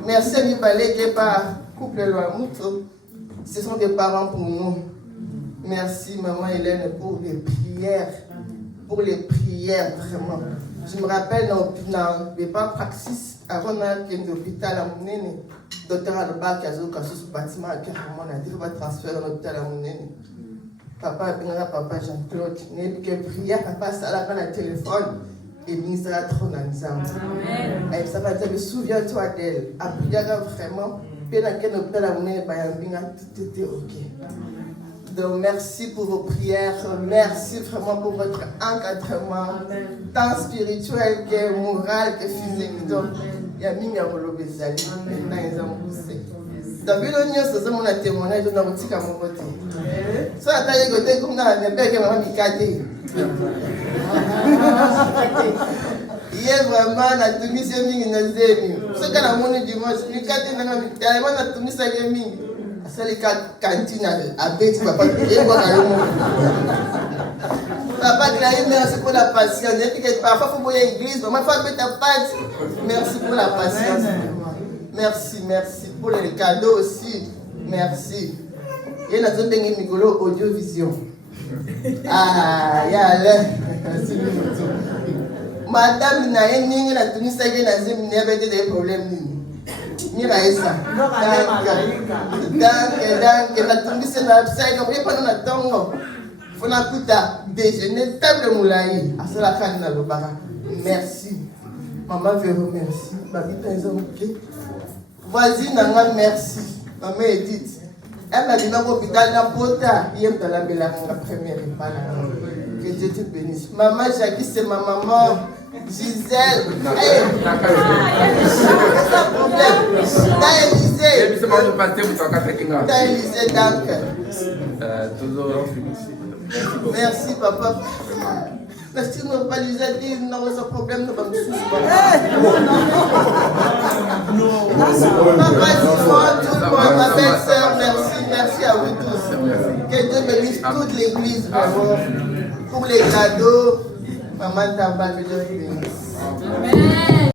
Merci à Nibalé, qui est par couple Loamouto. Ce sont des parents pour nous. Merci, maman Hélène, pour les prières. Pour les prières, vraiment. Je me rappelle dans le praxis, avant qu'il y ait un hôpital à Mounene. Docteur Alba qui a joué ce bâtiment à Kéramon a dit qu'il va transférer dans l'hôpital à Mounene. Papa Jean-Claude, il y a prière, papa Salah dans le téléphone et il sera trop dans les armes. Et ça va dire, souviens-toi d'elle. Après, vraiment, bien dans quel hôpital à Mounene, tout était ok. Donc merci pour vos prières, merci vraiment pour votre encadrement, tant spirituel que moral que physique. Donc, il y a mis un rôle bezali, maintenant ils ont poussé. Dans le milieu, c'est mon témoignage dans le petit à mon côté. Ça a été côté comme dans la même que maman Mikade. Il est vraiment la Tunisia mingi na zemi. Ce qu'on a monné dimanche, Mikade na Mikade, tellement la Tunisia mingi. C'est les cantines à Bête, papa. Papa, merci pour la patience. Parfois, il faut aller à l'église. Maman, il faut ta pâte. Merci pour la patience. Merci pour les cadeaux aussi. Merci. Il y a une Nicolo Audiovision. Ah, il y a l'air. Madame, il y a une Tunisia qui a des problèmes. Miraisa. Donc, la Tunisia n'a pas de temps. Fona kuta déjeuner table moulaï à cela kana lobara. Merci. Maman veut remercier. Babi penzo ok. Voisine nanga merci. Maman Edith. Elle m'a dit na hôpital na pota, yem dans la belle première repas là. Que Dieu te bénisse. Maman Jackie c'est ma maman. Gisèle. Pas de problème. T'as Élisée. T'as Élisée donc. Toujours. Merci papa. Merci de ne pas lui dire non, ce problème ne va pas me Papa, tout le monde, ma belle-sœur, merci à vous tous. Que Dieu bénisse toute l'église pour les cadeaux. Maman Tamba, que Dieu bénisse.